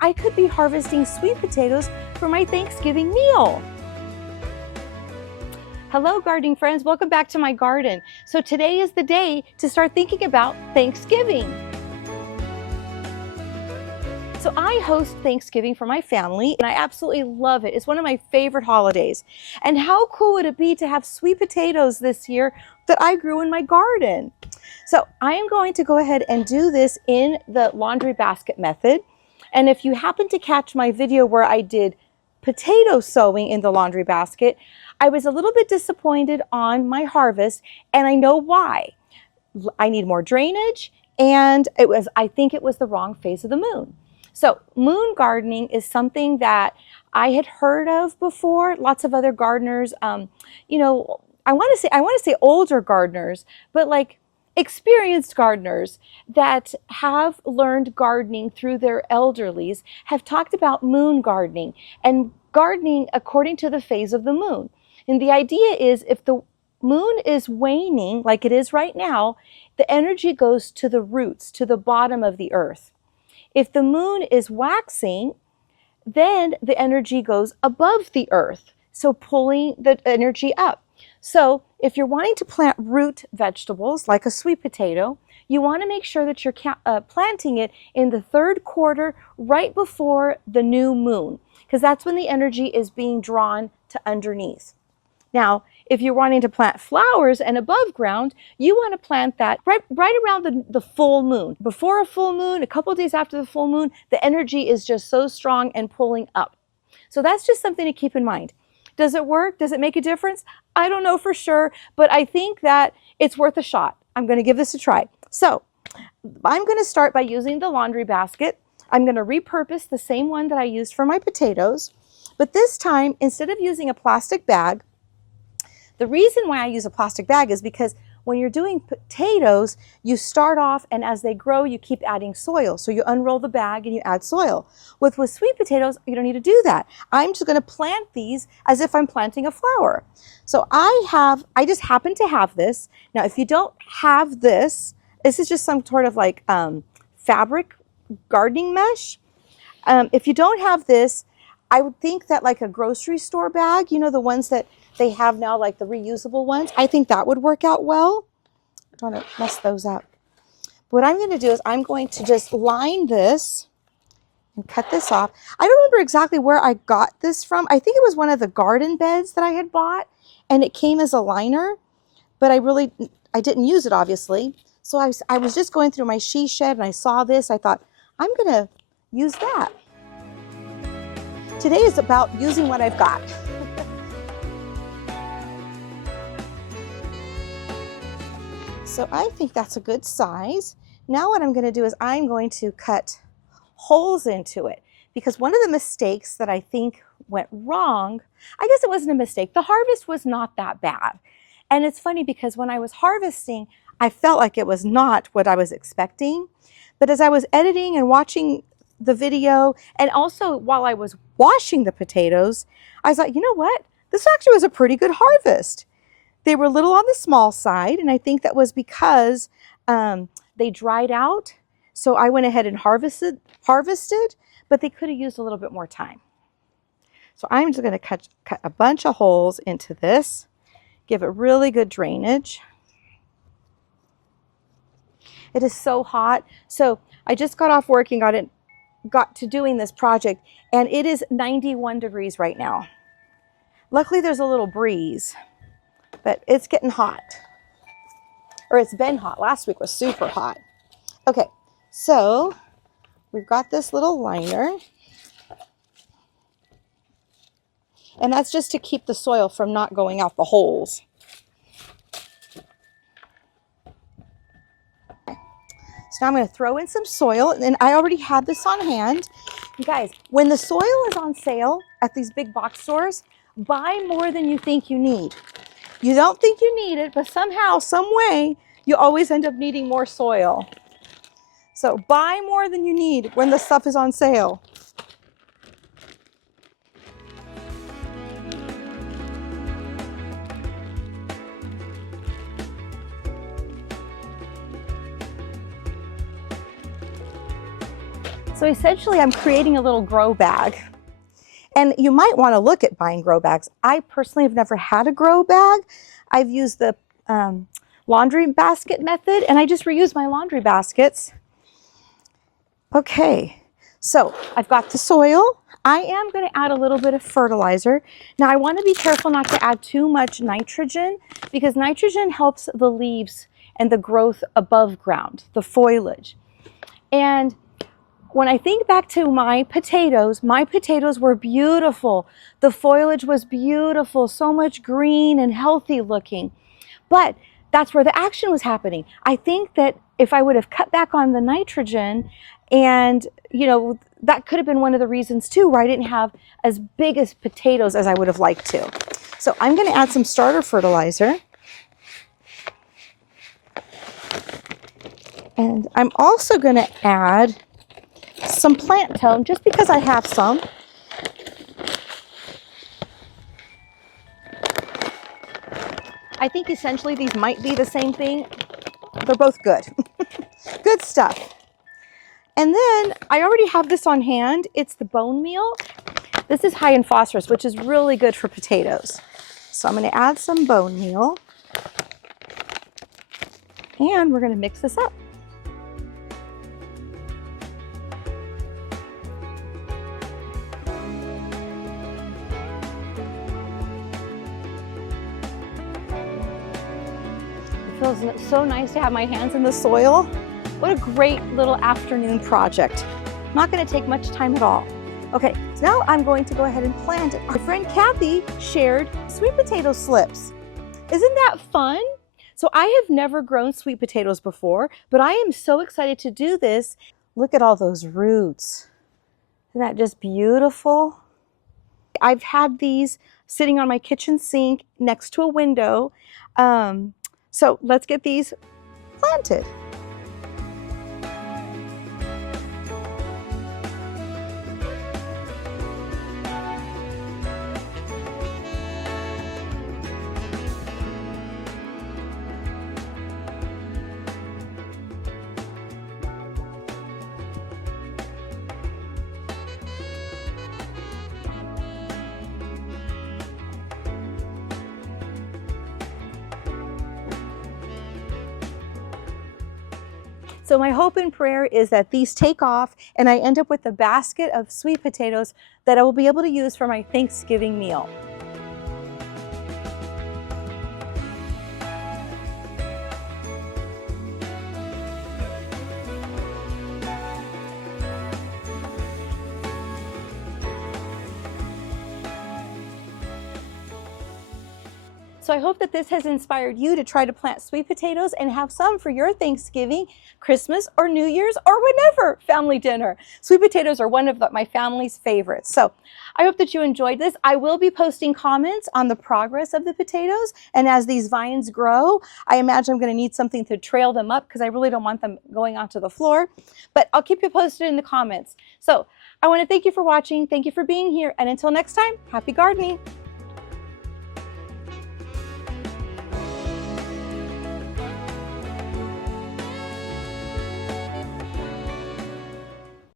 I could be harvesting sweet potatoes for my Thanksgiving meal. Hello gardening friends, welcome back to my garden. So today is the day to start thinking about Thanksgiving. So I host Thanksgiving for my family and I absolutely love it. It's one of my favorite holidays. And how cool would it be to have sweet potatoes this year that I grew in my garden? So I am going to go ahead and do this in the laundry basket method. And if you happen to catch my video where I did potato sowing in the laundry basket, I was a little bit disappointed on my harvest, and I know why. I need more drainage, and I think it was the wrong phase of the moon. So moon gardening is something that I had heard of before. Lots of other gardeners, you know, I want to say older gardeners, but like experienced gardeners that have learned gardening through their elderlies have talked about moon gardening and gardening according to the phase of the moon. And the idea is if the moon is waning, like it is right now, the energy goes to the roots, to the bottom of the earth. If the moon is waxing, then the energy goes above the earth, so pulling the energy up. So if you're wanting to plant root vegetables like a sweet potato, you want to make sure that you're planting it in the third quarter right before the new moon, because that's when the energy is being drawn to underneath. Now, if you're wanting to plant flowers and above ground, you want to plant that right around the full moon. Before a full moon, a couple of days after the full moon, the energy is just so strong and pulling up. So that's just something to keep in mind. Does it work? Does it make a difference? I don't know for sure, but I think that it's worth a shot. I'm going to give this a try. So I'm going to start by using the laundry basket. I'm going to repurpose the same one that I used for my potatoes, but this time, instead of using a plastic bag, the reason why I use a plastic bag is because when you're doing potatoes, you start off and as they grow, you keep adding soil. So you unroll the bag and you add soil. With sweet potatoes, you don't need to do that. I'm just going to plant these as if I'm planting a flower. So I just happen to have this. Now, if you don't have this, this is just some sort of like fabric gardening mesh. If you don't have this, I would think that like a grocery store bag, you know, the ones that they have now, like the reusable ones, I think that would work out well. I don't want to mess those up. What I'm going to do is I'm going to just line this and cut this off. I don't remember exactly where I got this from. I think it was one of the garden beds that I had bought, and it came as a liner, but I didn't use it, obviously. So I was just going through my she shed and I saw this. I thought, I'm going to use that. Today is about using what I've got. So I think that's a good size. Now what I'm going to do is I'm going to cut holes into it, because one of the mistakes that I think went wrong, I guess it wasn't a mistake. The harvest was not that bad. And it's funny because when I was harvesting, I felt like it was not what I was expecting. But as I was editing and watching the video, and also while I was washing the potatoes, I was like, you know what? This actually was a pretty good harvest. They were a little on the small side, and I think that was because they dried out. So I went ahead and harvested, but they could have used a little bit more time. So I'm just going to cut a bunch of holes into this, give it really good drainage. It is so hot. So I just got off working on it, got to doing this project, and it is 91 degrees right now. Luckily there's a little breeze, but it's getting hot, or it's been hot. Last week was super hot. Okay, so we've got this little liner, and that's just to keep the soil from not going out the holes. So now I'm going to throw in some soil, and I already have this on hand. You guys, when the soil is on sale at these big box stores, buy more than you think you need. You don't think you need it, but somehow, some way, you always end up needing more soil. So buy more than you need when the stuff is on sale. So essentially I'm creating a little grow bag. And you might want to look at buying grow bags. I personally have never had a grow bag. I've used the laundry basket method, and I just reuse my laundry baskets. Okay, so I've got the soil. I am going to add a little bit of fertilizer. Now I want to be careful not to add too much nitrogen, because nitrogen helps the leaves and the growth above ground, the foliage. And when I think back to my potatoes were beautiful. The foliage was beautiful, so much green and healthy looking. But that's where the action was happening. I think that if I would have cut back on the nitrogen, and that could have been one of the reasons too, where I didn't have as big as potatoes as I would have liked to. So I'm going to add some starter fertilizer. And I'm also going to add some plant tone, just because I have some. I think essentially these might be the same thing. They're both good. Good stuff. And then I already have this on hand. It's the bone meal. This is high in phosphorus, which is really good for potatoes. So I'm going to add some bone meal. And we're going to mix this up. Feels so nice to have my hands in the soil. What a great little afternoon project. Not going to take much time at all. Okay, so now I'm going to go ahead and plant it. Our friend Kathy shared sweet potato slips. Isn't that fun? So I have never grown sweet potatoes before, but I am so excited to do this. Look at all those roots. Isn't that just beautiful? I've had these sitting on my kitchen sink next to a window. So let's get these planted. So my hope and prayer is that these take off and I end up with a basket of sweet potatoes that I will be able to use for my Thanksgiving meal. So I hope that this has inspired you to try to plant sweet potatoes and have some for your Thanksgiving, Christmas, or New Year's, or whenever family dinner. Sweet potatoes are one of my family's favorites. So I hope that you enjoyed this. I will be posting comments on the progress of the potatoes, and as these vines grow, I imagine I'm going to need something to trail them up because I really don't want them going onto the floor. But I'll keep you posted in the comments. So I want to thank you for watching. Thank you for being here. And until next time, happy gardening.